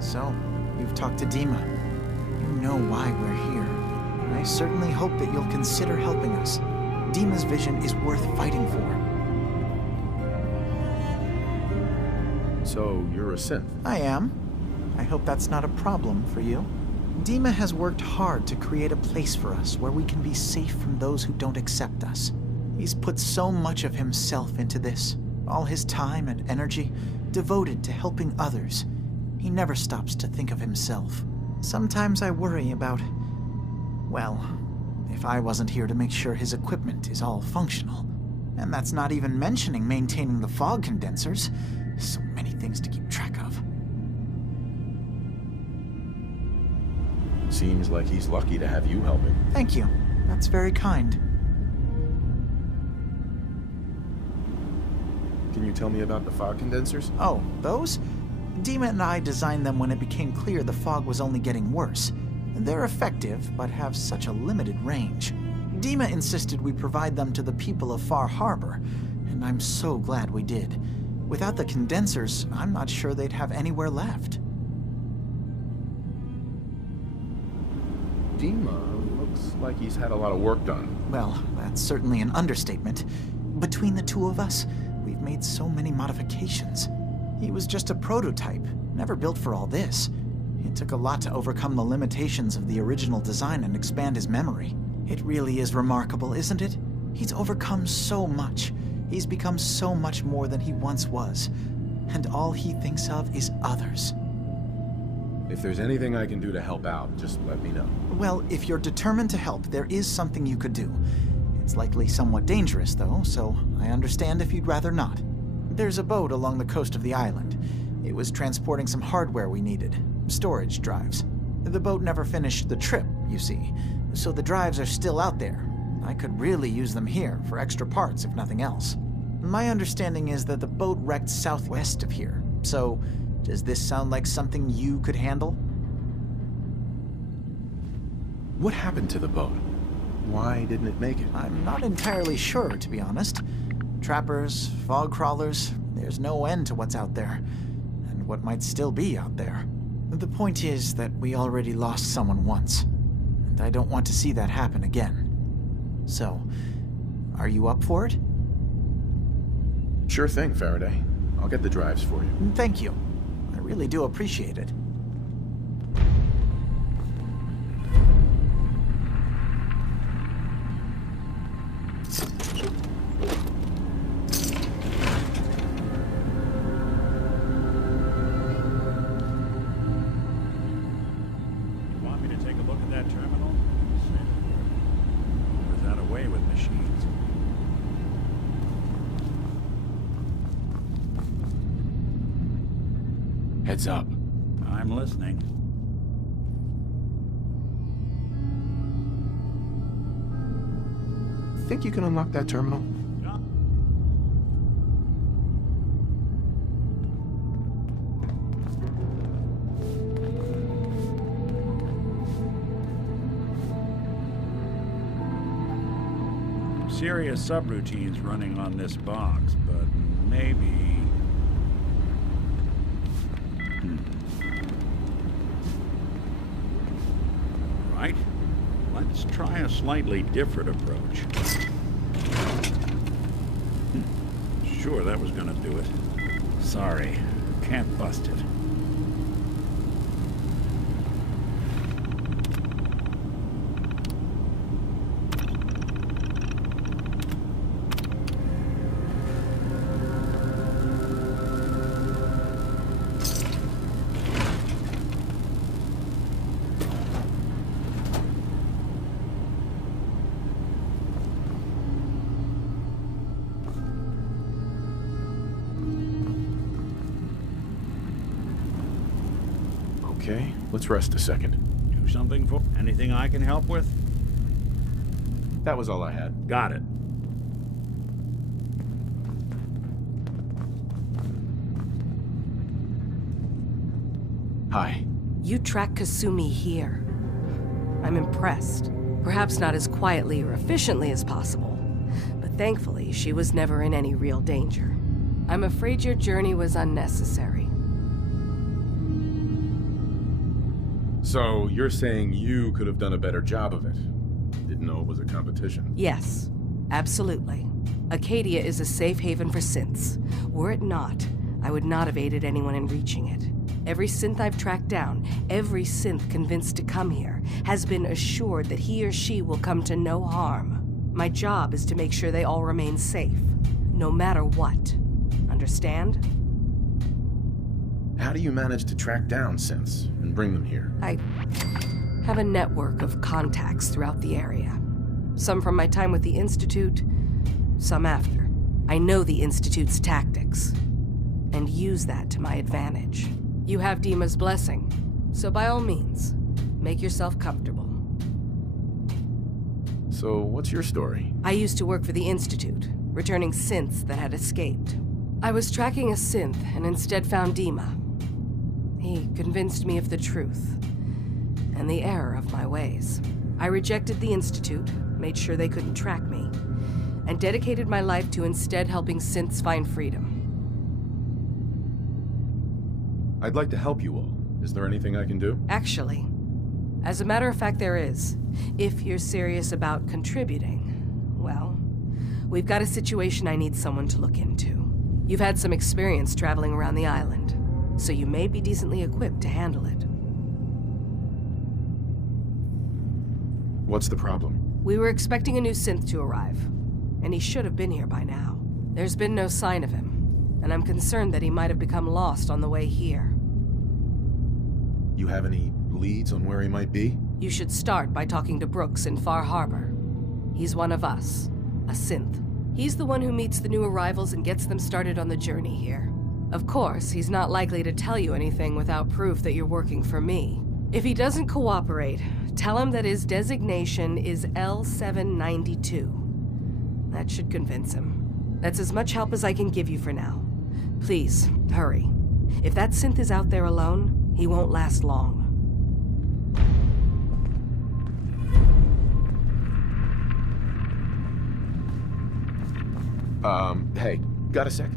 So, you've talked to Dima. You know why we're here. I certainly hope that you'll consider helping us. Dima's vision is worth fighting for. So, you're a synth? I am. I hope that's not a problem for you. Dima has worked hard to create a place for us where we can be safe from those who don't accept us. He's put so much of himself into this, all his time and energy devoted to helping others. He never stops to think of himself. Sometimes I worry about, well, if I wasn't here to make sure his equipment is all functional. And that's not even mentioning maintaining the fog condensers. So many things to keep track of. Seems like he's lucky to have you helping. Thank you. That's very kind. Can you tell me about the fog condensers? Oh, those? Dima and I designed them when it became clear the fog was only getting worse. They're effective, but have such a limited range. Dima insisted we provide them to the people of Far Harbor, and I'm so glad we did. Without the condensers, I'm not sure they'd have anywhere left. Dima looks like he's had a lot of work done. Well, that's certainly an understatement. Between the two of us, we've made so many modifications. He was just a prototype, never built for all this. It took a lot to overcome the limitations of the original design and expand his memory. It really is remarkable, isn't it? He's overcome so much. He's become so much more than he once was. And all he thinks of is others. If there's anything I can do to help out, just let me know. Well, if you're determined to help, there is something you could do. It's likely somewhat dangerous, though, so I understand if you'd rather not. There's a boat along the coast of the island. It was transporting some hardware we needed. Storage drives. The boat never finished the trip, you see, so the drives are still out there. I could really use them here for extra parts, if nothing else. My understanding is that the boat wrecked southwest of here, so does this sound like something you could handle? What happened to the boat? Why didn't it make it? I'm not entirely sure, to be honest. Trappers, fog crawlers, there's no end to what's out there, and what might still be out there. The point is that we already lost someone once, and I don't want to see that happen again. So, are you up for it? Sure thing, Faraday. I'll get the drives for you. Thank you. I really do appreciate it. Heads up. I'm listening. Think you can unlock that terminal? Serious subroutines running on this box, but maybe... Right. Let's try a slightly different approach. Sure, that was gonna do it. Sorry, can't bust it. Okay, let's rest a second. Do something for... Anything I can help with? That was all I had. Got it. Hi. You track Kasumi here. I'm impressed. Perhaps not as quietly or efficiently as possible, but thankfully she was never in any real danger. I'm afraid your journey was unnecessary. So, you're saying you could have done a better job of it? Didn't know it was a competition. Yes, absolutely. Acadia is a safe haven for synths. Were it not, I would not have aided anyone in reaching it. Every synth I've tracked down, every synth convinced to come here, has been assured that he or she will come to no harm. My job is to make sure they all remain safe, no matter what. Understand? How do you manage to track down synths and bring them here? I have a network of contacts throughout the area. Some from my time with the Institute, some after. I know the Institute's tactics, and use that to my advantage. You have Dima's blessing, so by all means, make yourself comfortable. So, what's your story? I used to work for the Institute, returning synths that had escaped. I was tracking a synth and instead found Dima. He convinced me of the truth and the error of my ways. I rejected the Institute, made sure they couldn't track me, and dedicated my life to instead helping synths find freedom. I'd like to help you all. Is there anything I can do? Actually, as a matter of fact, there is. If you're serious about contributing, well, we've got a situation I need someone to look into. You've had some experience traveling around the island, so you may be decently equipped to handle it. What's the problem? We were expecting a new synth to arrive, and he should have been here by now. There's been no sign of him, and I'm concerned that he might have become lost on the way here. You have any leads on where he might be? You should start by talking to Brooks in Far Harbor. He's one of us, a synth. He's the one who meets the new arrivals and gets them started on the journey here. Of course, he's not likely to tell you anything without proof that you're working for me. If he doesn't cooperate, tell him that his designation is L792. That should convince him. That's as much help as I can give you for now. Please, hurry. If that synth is out there alone, he won't last long. Hey, got a sec?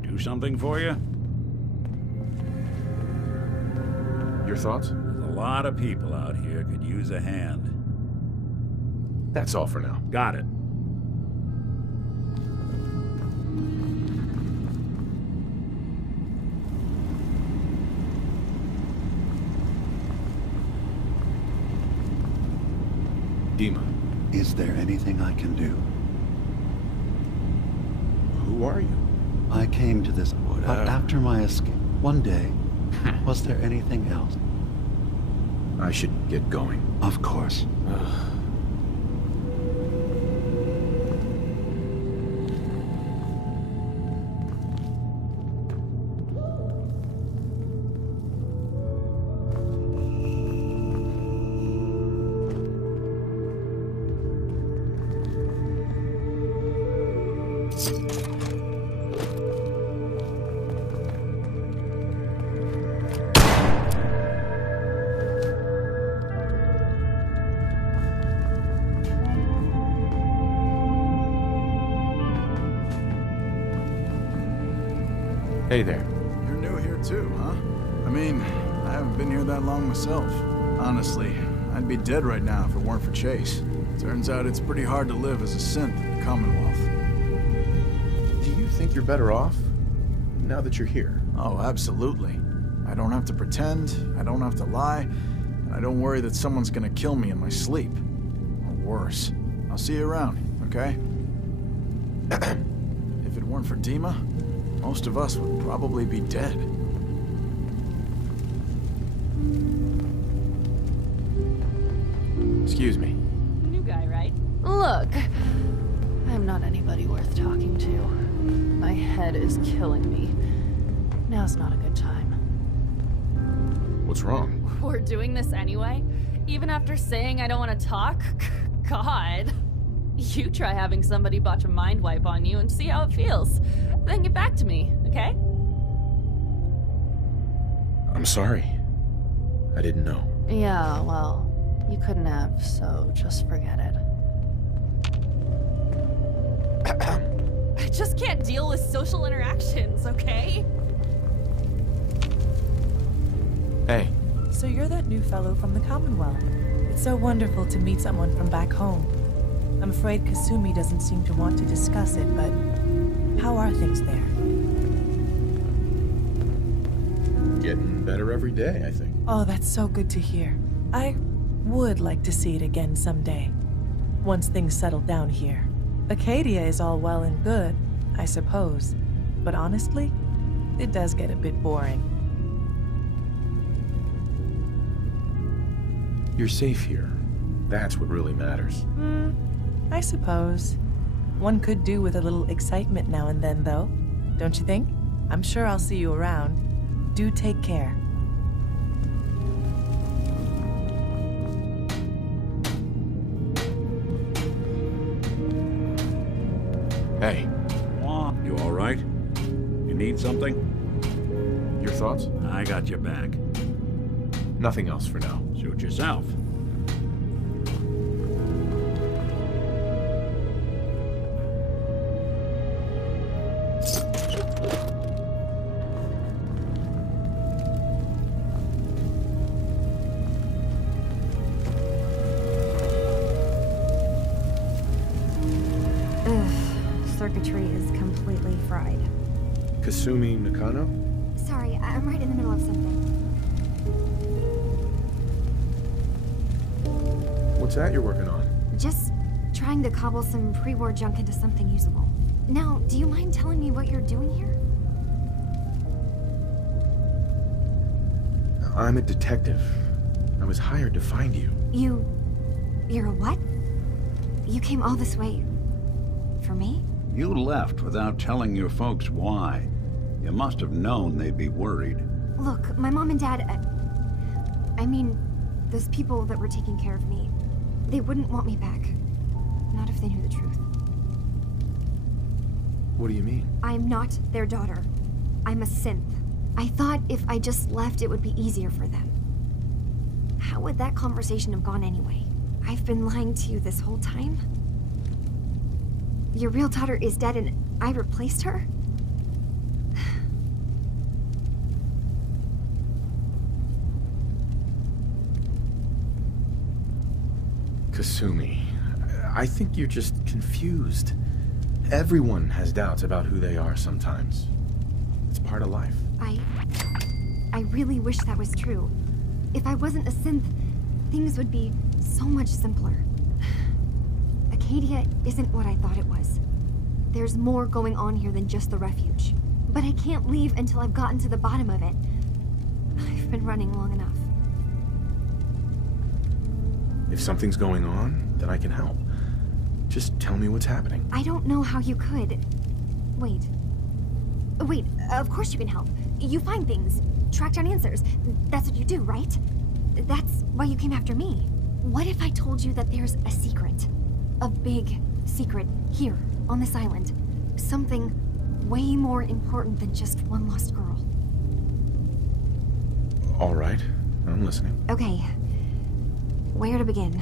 Do something for you? Your thoughts? There's a lot of people out here could use a hand. That's all for now. Got it. Dima, Is there anything I can do? who are you? I came to this, but after my escape, one day, was there anything else? I should get going. Of course. Hey there. You're new here too, huh? I mean, I haven't been here that long myself. Honestly, I'd be dead right now if it weren't for Chase. Turns out it's pretty hard to live as a synth in the Commonwealth. Do you think you're better off now that you're here? Oh, absolutely. I don't have to pretend, I don't have to lie, and I don't worry that someone's gonna kill me in my sleep. Or worse. I'll see you around, okay? If it weren't for Dima, most of us would probably be dead. Excuse me. New guy, right? Look, I'm not anybody worth talking to. My head is killing me. Now's not a good time. What's wrong? We're doing this anyway? Even after saying I don't want to talk? God. You try having somebody botch a mind wipe on you and see how it feels. Then get back to me, okay? I'm sorry. I didn't know. Yeah, well, you couldn't have, so just forget it. I just can't deal with social interactions, okay? Hey, So you're that new fellow from the Commonwealth. It's so wonderful to meet someone from back home. I'm afraid Kasumi doesn't seem to want to discuss it, but how are things there? Getting better every day, I think. Oh, that's so good to hear. I would like to see it again someday, once things settle down here. Acadia is all well and good, I suppose, but honestly, it does get a bit boring. You're safe here. That's what really matters. I suppose. One could do with a little excitement now and then, though. Don't you think? I'm sure I'll see you around. Do take care. Hey, You all right? You need something? your thoughts? I got your back. Nothing else for now. Suit yourself. Circuitry is completely fried. Kasumi Nakano? Sorry, I'm right in the middle of something. What's that you're working on? Just trying to cobble some pre-war junk into something usable. Now, do you mind telling me what you're doing here? I'm a detective. I was hired to find you. You're a what? You came all this way... for me? You left without telling your folks why. You must have known they'd be worried. Look, my mom and dad... I mean, those people that were taking care of me, they wouldn't want me back. Not if they knew the truth. What do you mean? I'm not their daughter. I'm a synth. I thought if I just left, it would be easier for them. How would that conversation have gone anyway? I've been lying to you this whole time? Your real daughter is dead and I replaced her? Kasumi, I think you're just confused. Everyone has doubts about who they are sometimes. It's part of life. I really wish that was true. If I wasn't a synth, things would be so much simpler. Acadia isn't what I thought it was. There's more going on here than just the refuge. But I can't leave until I've gotten to the bottom of it. I've been running long enough. If something's going on, then I can help. Just tell me what's happening. I don't know how you could. Wait, of course you can help. You find things, track down answers. That's what you do, right? That's why you came after me. What if I told you that there's a secret? A big secret here, on this island. Something way more important than just one lost girl. All right, I'm listening. Okay, where to begin?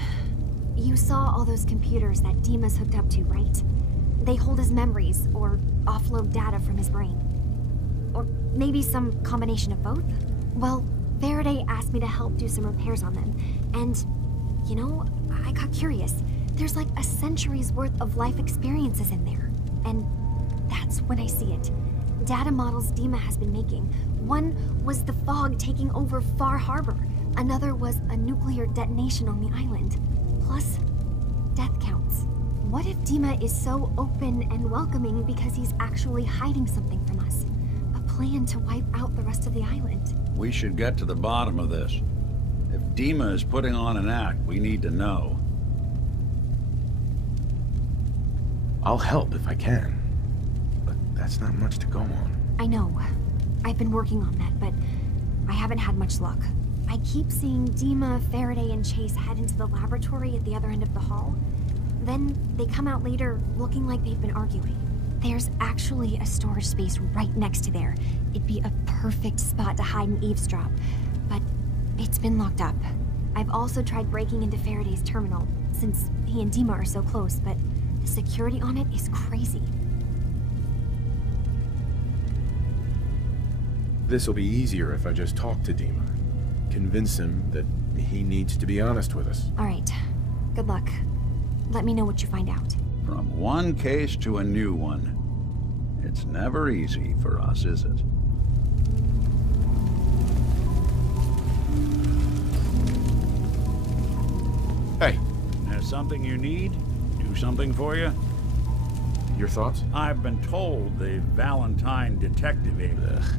You saw all those computers that Dima's hooked up to, right? They hold his memories, or offload data from his brain. Or maybe some combination of both? Well, Faraday asked me to help do some repairs on them, and, you know, I got curious. There's like a century's worth of life experiences in there. And that's when I see it. Data models Dima has been making. One was the fog taking over Far Harbor. Another was a nuclear detonation on the island. Plus, death counts. What if Dima is so open and welcoming because he's actually hiding something from us? A plan to wipe out the rest of the island. We should get to the bottom of this. If Dima is putting on an act, we need to know. I'll help if I can. But that's not much to go on. I know. I've been working on that, but I haven't had much luck. I keep seeing Dima, Faraday, and Chase head into the laboratory at the other end of the hall. Then they come out later looking like they've been arguing. There's actually a storage space right next to there. It'd be a perfect spot to hide and eavesdrop, but it's been locked up. I've also tried breaking into Faraday's terminal, since he and Dima are so close, but the security on it is crazy. This'll be easier if I just talk to Dima. convince him that he needs to be honest with us. All right. Good luck. Let me know what you find out. From one case to a new one. It's never easy for us, is it? Hey, There's something you need? Do something for you? your thoughts? I've been told the Valentine detective agency.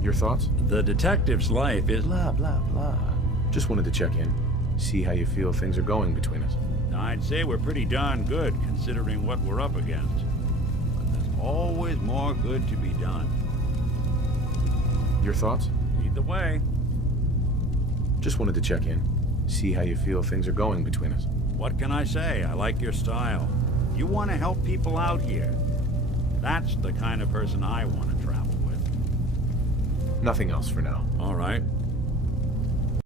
Your thoughts? The detective's life is Blah, blah, blah. Just wanted to check in. See how you feel things are going between us. I'd say we're pretty darn good considering what we're up against. But there's always more good to be done. Your thoughts? Lead the way. Just wanted to check in. See how you feel things are going between us. What can I say? I like your style. You want to help people out here. That's the kind of person I want to travel with. Nothing else for now. All right.